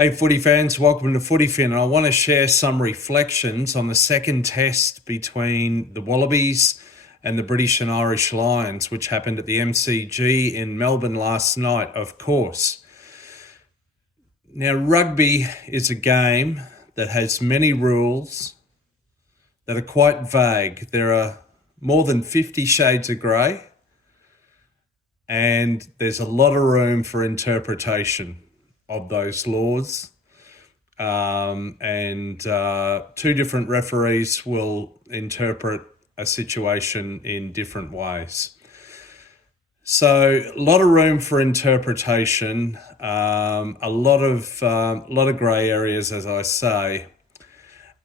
Hey, footy fans, welcome to Footy Fin. I want to share some reflections on the second test between the Wallabies and the British and Irish Lions, which happened at the MCG in Melbourne last night, of course. Now, rugby is a game that has many rules that are quite vague. There are more than 50 shades of grey, and there's a lot of room for interpretation of those laws. And two different referees will interpret a situation in different ways. So a lot of room for interpretation, a lot of grey areas, as I say,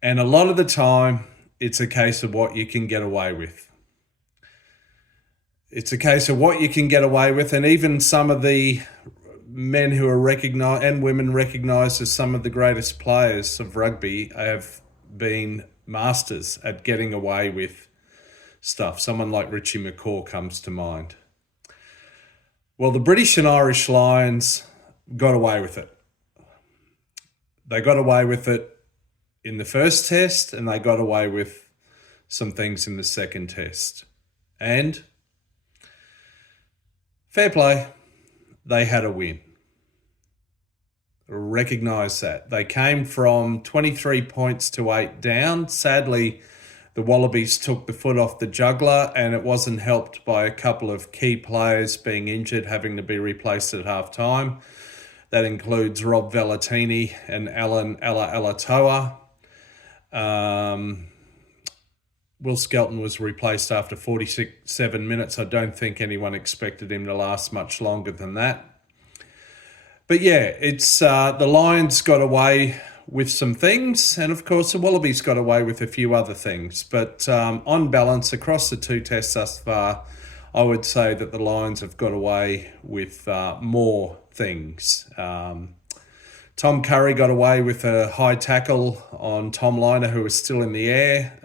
and a lot of the time it's a case of what you can get away with. It's a case of what you can get away with, and even some of the men who are recognised and women recognised as some of the greatest players of rugby have been masters at getting away with stuff. Someone like Richie McCaw comes to mind. Well, the British and Irish Lions got away with it. They got away with it in the first test, and they got away with some things in the second test. And fair play, they had a win. Recognise that. They came from 23 points to 8 down. Sadly, the Wallabies took the foot off the juggler, and it wasn't helped by a couple of key players being injured, having to be replaced at half-time. That includes Rob Vellatini and Alan Alatoa. Will Skelton was replaced after 47 minutes. I don't think anyone expected him to last much longer than that. But yeah, it's the Lions got away with some things, and of course the Wallabies got away with a few other things. But on balance, across the two tests thus far, I would say that the Lions have got away with more things. Tom Curry got away with a high tackle on Tom Liner, who was still in the air,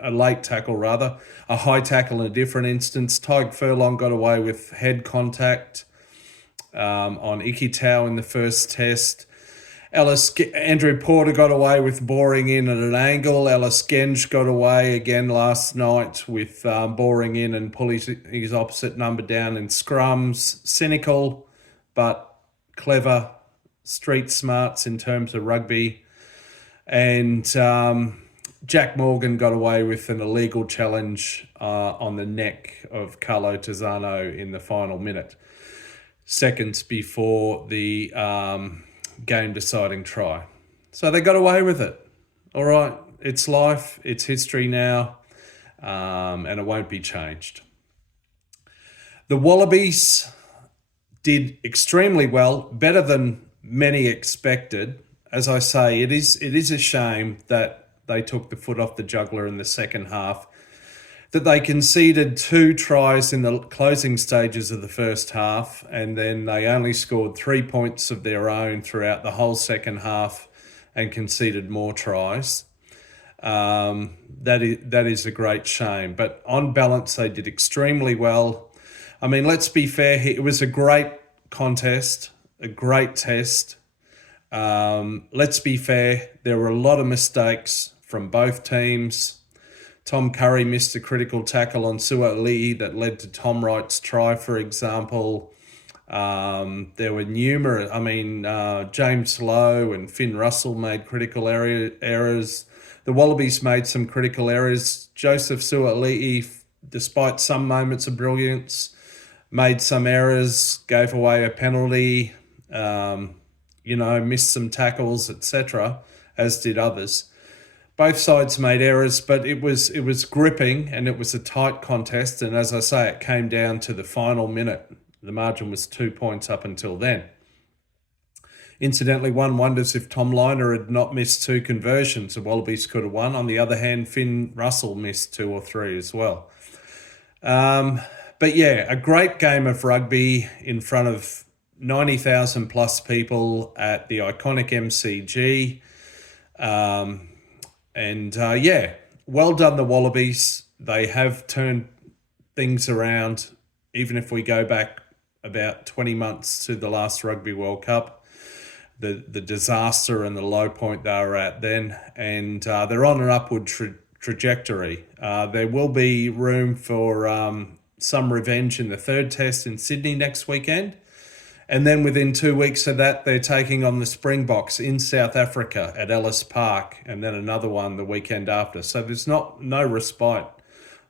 a late tackle rather, a high tackle in a different instance. Tyke Furlong got away with head contact on Ikitau in the first test. Andrew Porter got away with boring in at an angle. Ellis Genge got away again last night with boring in and pulling his opposite number down in scrums. Cynical, but clever, street smarts in terms of rugby. And Jack Morgan got away with an illegal challenge on the neck of Carlo Tizzano in the final minute, seconds before the game-deciding try. So they got away with it. All right, it's life, it's history now, and it won't be changed. The Wallabies did extremely well, better than many expected. As I say, it is a shame that they took the foot off the juggler in the second half, that they conceded 2 tries in the closing stages of the first half, and then they only scored 3 points of their own throughout the whole second half and conceded more tries. That is a great shame. But on balance, they did extremely well. I mean, let's be fair here. It was a great contest, a great test. Let's be fair. There were a lot of mistakes from both teams. Tom Curry missed a critical tackle on Suaalii that led to Tom Wright's try, for example. There were numerous, James Lowe and Finn Russell made critical errors. The Wallabies made some critical errors. Joseph Suaalii, despite some moments of brilliance, made some errors, gave away a penalty, missed some tackles, etc., as did others. Both sides made errors, but it was gripping, and it was a tight contest. And as I say, it came down to the final minute. The margin was 2 points up until then. Incidentally, one wonders if Tom Liner had not missed 2 conversions, the Wallabies could have won. On the other hand, Finn Russell missed 2 or 3 as well. But yeah, a great game of rugby in front of 90,000 plus people at the iconic MCG. Well done the Wallabies. They have turned things around, even if we go back about 20 months to the last Rugby World Cup. the disaster and the low point they were at then, and they're on an upward trajectory. There will be room for some revenge in the third test in Sydney next weekend. And then within 2 weeks of that, they're taking on the Springboks in South Africa at Ellis Park, and then another one the weekend after. So there's no respite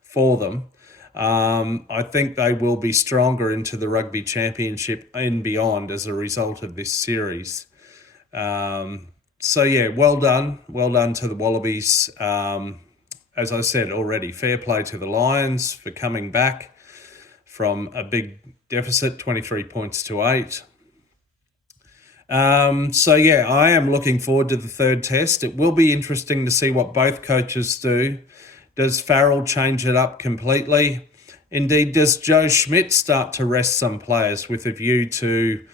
for them. I think they will be stronger into the Rugby Championship and beyond as a result of this series. So yeah, well done to the Wallabies. As I said already, fair play to the Lions for coming back from a big deficit, 23 points to 8. So yeah, I am looking forward to the third test. It will be interesting to see what both coaches do. Does Farrell change it up completely? Indeed, does Joe Schmidt start to rest some players with a view to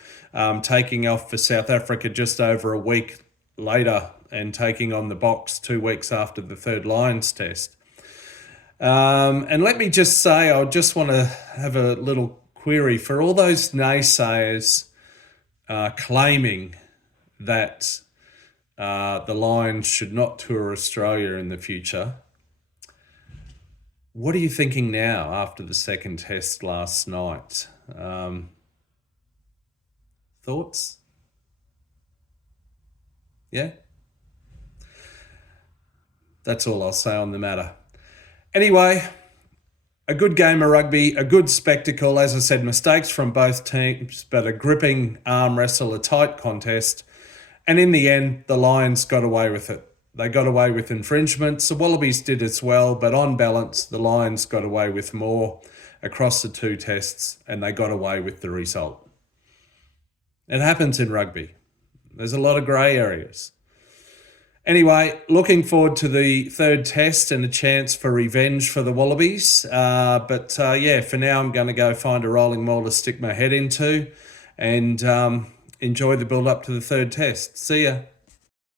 taking off for South Africa just over a week later and taking on the Boks 2 weeks after the third Lions test? And let me just say, I just want to have a little query for all those naysayers claiming that the Lions should not tour Australia in the future. What are you thinking now after the second test last night? Thoughts? Yeah? That's all I'll say on the matter. Anyway, a good game of rugby, a good spectacle. As I said, mistakes from both teams, but a gripping arm wrestle, a tight contest. And in the end, the Lions got away with it. They got away with infringements. The Wallabies did as well, but on balance, the Lions got away with more across the two tests, and they got away with the result. It happens in rugby. There's a lot of grey areas. Anyway, looking forward to the third test and a chance for revenge for the Wallabies. But for now, I'm going to go find a rolling maul to stick my head into and enjoy the build-up to the third test. See ya.